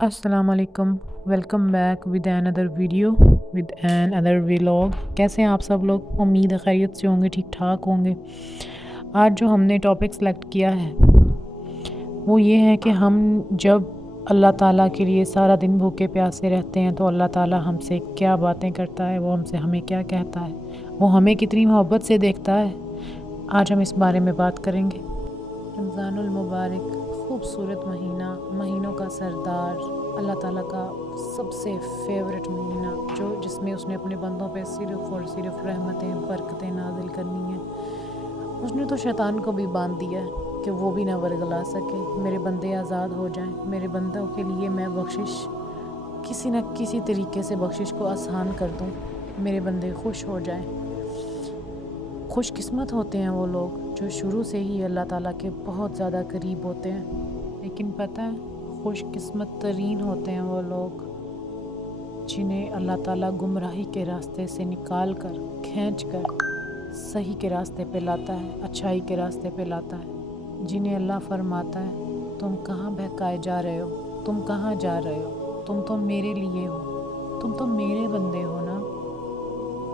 अस्सलाम वालेकुम। Welcome back with another video with an other vlog. कैसे हैं आप सब लोग? उम्मीद है खैरियत से होंगे, ठीक ठाक होंगे। आज जो हमने टॉपिक सेलेक्ट किया है वो ये है कि हम जब अल्लाह ताला के लिए सारा दिन भूखे प्यासे रहते हैं तो अल्लाह ताला हमसे क्या बातें करता है, वो हमसे हमें क्या कहता है, वो हमें कितनी मोहब्बत से देखता है। आज हम इस बारे में बात करेंगे। रमज़ानुल मुबारक, खूबसूरत महीना, महीनों का सरदार, अल्लाह ताला का सबसे फेवरेट महीना, जो जिसमें उसने अपने बंदों पे सिर्फ़ और सिर्फ रहमतें बरकतें नाजिल करनी हैं। उसने तो शैतान को भी बांध दिया है कि वो भी ना वरगला सके, मेरे बंदे आज़ाद हो जाएं। मेरे बंदों के लिए मैं बख्शिश किसी न किसी तरीके से बख्शिश को आसान कर दूं, मेरे बंदे खुश हो जाएं। खुशकिस्मत होते हैं वो लोग जो शुरू से ही अल्लाह ताला के बहुत ज़्यादा करीब होते हैं। लेकिन पता है, खुशकिस्मत तरीन होते हैं वो लोग जिन्हें अल्लाह ताला गुमराही के रास्ते से निकाल कर खींच कर सही के रास्ते पे लाता है, अच्छाई के रास्ते पे लाता है। जिन्हें अल्लाह फरमाता है, तुम कहाँ बहकाए जा रहे हो, तुम कहाँ जा रहे हो, तुम तो मेरे लिए हो, तुम तो मेरे बंदे हो ना,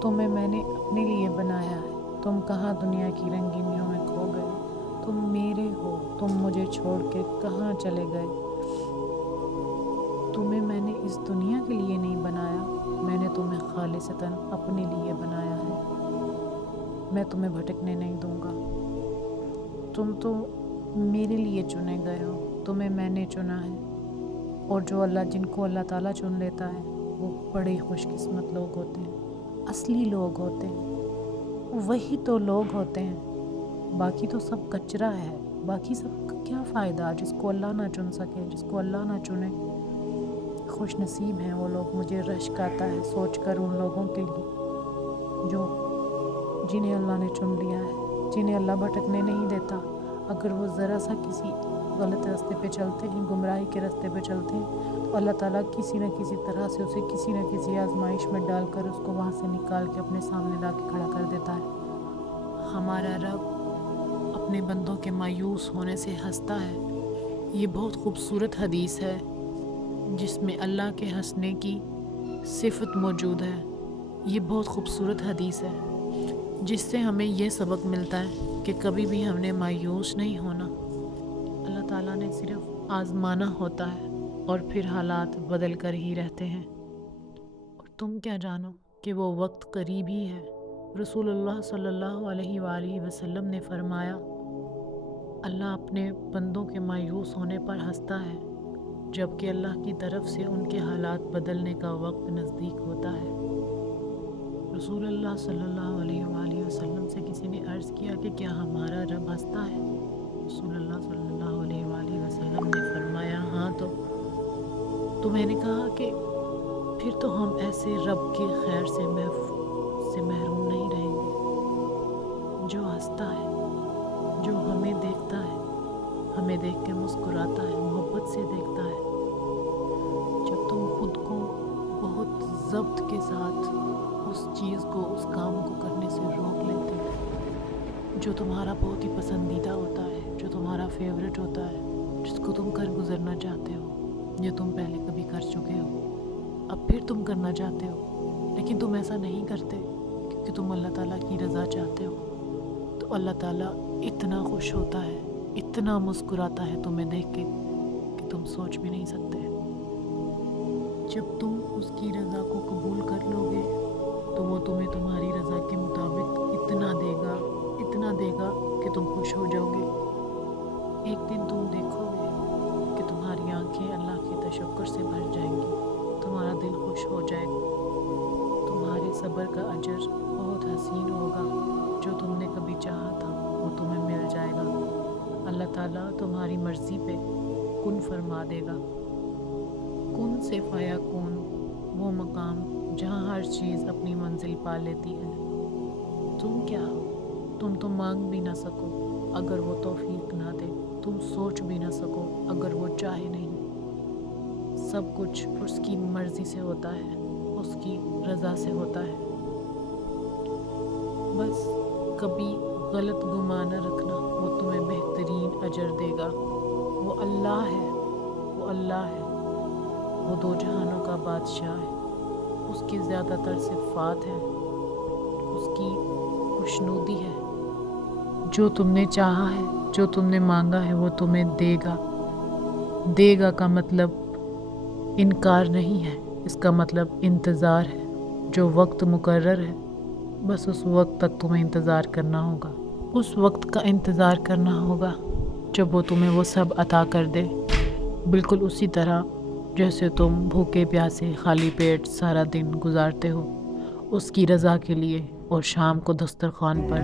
तुम्हें मैंने अपने लिए बनाया है, तुम कहाँ दुनिया की रंगीनियों में खो गए, तुम मेरे हो, तुम मुझे छोड़ के कहाँ चले गए। तुम्हें मैंने इस दुनिया के लिए नहीं बनाया, मैंने तुम्हें खालिसतन अपने लिए बनाया है। मैं तुम्हें भटकने नहीं दूंगा, तुम तो मेरे लिए चुने गए हो, तुम्हें मैंने चुना है। और जिनको अल्लाह ताला चुन लेता है वो बड़े खुशकिस्मत लोग होते हैं, असली लोग होते हैं, वही तो लोग होते हैं। बाकी तो सब कचरा है, बाकी सब का क्या फ़ायदा जिसको अल्लाह ना चुन सके, जिसको अल्लाह ना चुने। खुश नसीब हैं वो लोग। मुझे रश्क आता है सोच कर उन लोगों के लिए जिन्हें अल्लाह ने चुन लिया है, जिन्हें अल्लाह भटकने नहीं देता। अगर वो ज़रा सा किसी गलत रास्ते पे चलते हैं, गुमराही के रास्ते पे चलते हैं, तो अल्लाह ताला किसी न किसी तरह से उसे किसी न किसी आजमाइश में डालकर उसको वहाँ से निकाल के अपने सामने ला के खड़ा कर देता है। हमारा रब अपने बंदों के मायूस होने से हंसता है। ये बहुत खूबसूरत हदीस है जिसमें अल्लाह के हंसने की सिफत मौजूद है। ये बहुत खूबसूरत हदीस है जिससे हमें ये सबक मिलता है कि कभी भी हमने मायूस नहीं होना। अल्लाह ताला ने सिर्फ आजमाना होता है और फिर हालात बदल कर ही रहते हैं। और तुम क्या जानो कि वो वक्त करीब ही है। रसूलुल्लाह सल्लल्लाहु अलैहि वसल्लम ने फरमाया, अल्लाह अपने बंदों के मायूस होने पर हंसता है, जबकि अल्लाह की तरफ से उनके हालात बदलने का वक्त नज़दीक होता है। रसूलुल्लाह सल्लल्लाहु अलैहि वसल्लम से किसी ने अर्ज़ किया कि क्या हमारा रब हंसता है? रसूलुल्लाह सल्लल्लाहु अलैहि वसल्लम ने फरमाया, हाँ। तो मैंने कहा कि फिर तो हम ऐसे रब के खैर से महरूम नहीं रहेंगे जो हंसता है, जो हमें देखता है, हमें देख के मुस्कुराता है, मोहब्बत से देखता है। जब तुम खुद को बहुत ज़ब्त के साथ उस चीज़ को, उस काम को करने से रोक लेते हो जो तुम्हारा बहुत ही पसंदीदा होता है, जो तुम्हारा फेवरेट होता है, जिसको तुम कर गुजरना चाहते हो, जो तुम पहले कभी कर चुके हो, अब फिर तुम करना चाहते हो, लेकिन तुम ऐसा नहीं करते क्योंकि तुम अल्लाह ताला की रज़ा चाहते हो। तो अल्लाह ताला इतना खुश होता है, इतना मुस्कुराता है तुम्हें देख के कि तुम सोच भी नहीं सकते। जब तुम उसकी रज़ा को कबूल कर लोगे तो वो तुम्हें तुम्हारी रज़ा के मुताबिक इतना देगा कि तुम खुश हो जाओगे। एक दिन तुम देखोगे कि तुम्हारी आंखें अल्लाह के तशक्कुर से भर जाएंगी, तुम्हारा दिल खुश हो जाएगा, तुम्हारे सब्र का अजर बहुत हसीन होगा। जो तुमने कभी चाहा था वो तुम्हें मिल जाएगा। अल्लाह ताला तुम्हारी मर्ज़ी पे कुन फरमा देगा। कुन से फाया कुन, वो मकाम जहाँ हर चीज़ अपनी मंजिल पा लेती है। तुम क्या हो? तुम तो मांग भी ना सको अगर वो तौफीक ना दे, तुम सोच भी ना सको अगर वो चाहे नहीं। सब कुछ उसकी मर्ज़ी से होता है, उसकी रज़ा से होता है। बस कभी गलत गुमान न रखना, वो तुम्हें बेहतरीन अजर देगा। वो अल्लाह है, वो अल्लाह है। وہ دو جہانوں کا بادشاہ ہے، اس کی زیادہ تر صفات ہیں، اس کی خوشنودی ہے۔ جو تم نے چاہا ہے، جو تم نے مانگا ہے وہ تمہیں دے گا۔ دے گا کا مطلب انکار نہیں ہے، اس کا مطلب انتظار ہے۔ جو وقت مقرر ہے بس اس وقت تک تمہیں انتظار کرنا ہوگا، اس وقت کا انتظار کرنا ہوگا جب وہ تمہیں وہ سب عطا کر دے، بالکل اسی طرح جیسے تم بھوکے پیاسے خالی پیٹ سارا دن گزارتے ہو اس کی رضا کے لیے، اور شام کو دسترخوان پر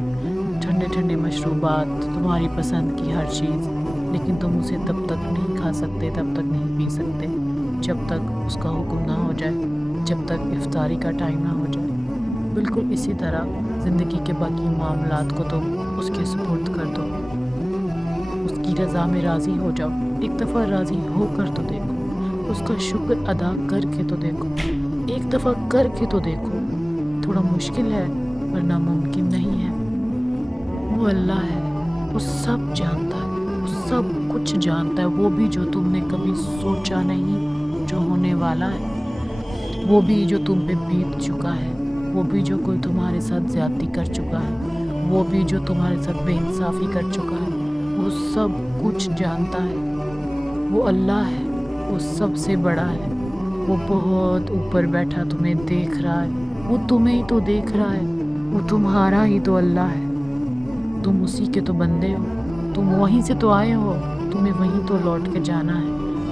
ٹھنڈے ٹھنڈے مشروبات، تمہاری پسند کی ہر چیز، لیکن تم اسے تب تک نہیں کھا سکتے، تب تک نہیں پی سکتے جب تک اس کا حکم نہ ہو جائے، جب تک افطاری کا ٹائم نہ ہو جائے۔ بالکل اسی طرح زندگی کے باقی معاملات کو تم اس کے سپرد کر دو، اس کی رضا میں راضی ہو جاؤ۔ ایک دفعہ راضی ہو کر تو دیکھو، اس کا شکر ادا کر کے تو دیکھو، ایک دفعہ کر کے تو دیکھو۔ تھوڑا مشکل ہے ورنہ ممکن نہیں ہے۔ وہ اللہ ہے، وہ سب جانتا ہے، وہ سب کچھ جانتا ہے، وہ بھی جو تم نے کبھی سوچا نہیں جو ہونے والا ہے، وہ بھی جو تم پہ بیت چکا ہے، وہ بھی جو کوئی تمہارے ساتھ زیادتی کر چکا ہے، وہ بھی جو تمہارے ساتھ بے انصافی کر چکا ہے، وہ سب کچھ جانتا ہے۔ وہ اللہ ہے، وہ سب سے بڑا ہے، وہ بہت اوپر بیٹھا تمہیں دیکھ رہا ہے، وہ تمہیں ہی تو دیکھ رہا ہے، وہ تمہارا ہی تو اللہ ہے، تم اسی کے تو بندے ہو، تم وہیں سے تو آئے ہو، تمہیں وہیں تو لوٹ کے جانا ہے،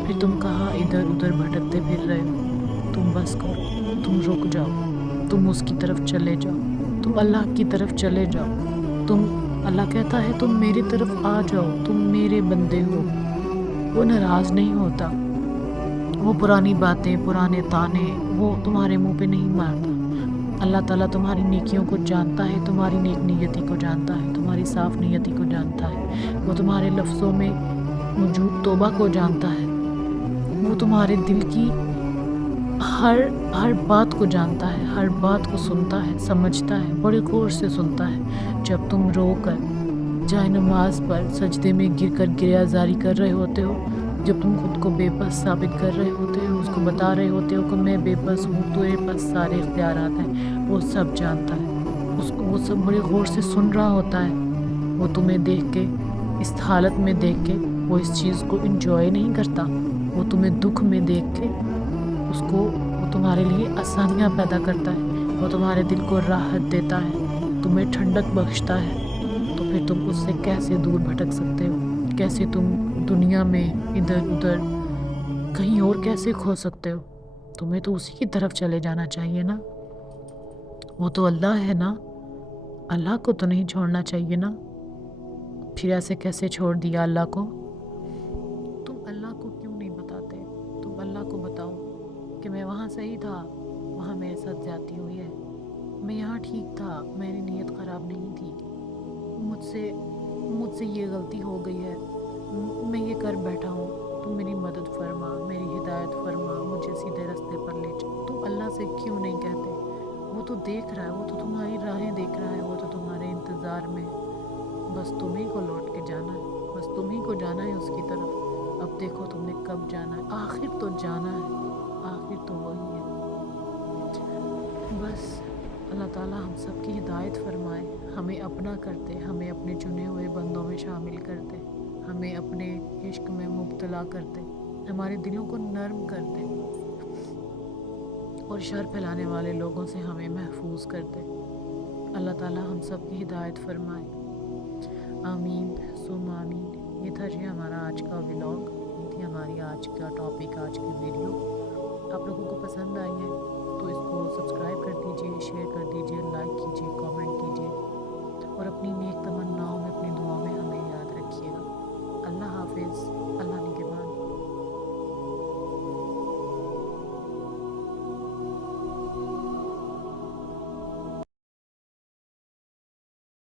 پھر تم کہاں ادھر ادھر بھٹکتے پھر رہے ہو؟ تم بس کرو، تم رک جاؤ، تم اس کی طرف چلے جاؤ، تم اللہ کی طرف چلے جاؤ۔ تم اللہ کہتا ہے تم میری طرف آ جاؤ، تم میرے بندے ہو۔ وہ ناراض نہیں ہوتا، وہ پرانی باتیں، پرانے تانے وہ تمہارے منہ پہ نہیں مارتا۔ اللہ تعالیٰ تمہاری نیکیوں کو جانتا ہے، تمہاری نیک نیتی کو جانتا ہے، تمہاری صاف نیتی کو جانتا ہے، وہ تمہارے لفظوں میں موجود توبہ کو جانتا ہے، وہ تمہارے دل کی ہر بات کو جانتا ہے، ہر بات کو سنتا ہے، سمجھتا ہے، بڑے غور سے سنتا ہے۔ جب تم رو کر جائے نماز پر سجدے میں گر کر گریہ زاری کر رہے ہوتے ہو، جب تم خود کو بے بس ثابت کر رہے ہوتے ہو، اس کو بتا رہے ہوتے ہو کہ میں بے بس ہوں، تیرے پاس سارے اختیارات ہیں، وہ سب جانتا ہے، وہ سب بڑے غور سے سن رہا ہوتا ہے۔ وہ تمہیں دیکھ کے، اس حالت میں دیکھ کے وہ اس چیز کو انجوائے نہیں کرتا، وہ تمہیں دکھ میں دیکھ کے وہ تمہارے لیے آسانیاں پیدا کرتا ہے، وہ تمہارے دل کو راحت دیتا ہے، تمہیں ٹھنڈک بخشتا ہے۔ تو پھر تم اس سے کیسے دور بھٹک سکتے ہو؟ کیسے تم دنیا میں ادھر ادھر کہیں اور کیسے کھو سکتے ہو؟ تمہیں تو اسی کی طرف چلے جانا چاہیے نا، وہ تو اللہ ہے نا، اللہ کو تو نہیں چھوڑنا چاہیے نا۔ پھر ایسے کیسے چھوڑ دیا اللہ کو؟ تم اللہ کو کیوں نہیں بتاتے؟ تم اللہ کو بتاؤ کہ میں وہاں صحیح تھا، وہاں میرے ساتھ زیادتی ہوئی ہے، میں یہاں ٹھیک تھا، میری نیت خراب نہیں تھی، مجھ سے یہ غلطی ہو گئی ہے، میں یہ کر بیٹھا ہوں، تم میری مدد فرما، میری ہدایت فرما، مجھے سیدھے راستے پر لے جا۔ تم اللہ سے کیوں نہیں کہتے؟ وہ تو دیکھ رہا ہے، وہ تو تمہاری راہیں دیکھ رہا ہے، وہ تو تمہارے انتظار میں، بس تمہیں کو لوٹ کے جانا ہے، بس تمہیں کو جانا ہے اس کی طرف۔ اب دیکھو تم نے کب جانا ہے، آخر تو جانا ہے، آخر تو وہی ہے۔ بس اللہ تعالیٰ ہم سب کی ہدایت فرمائے، ہمیں اپنا کرتے، ہمیں اپنے چنے ہوئے بندوں میں شامل کرتے، ہمیں اپنے عشق میں مبتلا کرتے، ہمارے دلوں کو نرم کرتے، اور شر پھیلانے والے لوگوں سے ہمیں محفوظ کرتے۔ اللہ تعالیٰ ہم سب کی ہدایت فرمائے، آمین ثم آمین۔ یہ تھا جی ہمارا آج کا ولاگ، یہ تھی ہماری آج کا ٹاپک، آج کی ویڈیو۔ آپ لوگوں کو پسند آئی ہے تو اس کو سبسکرائب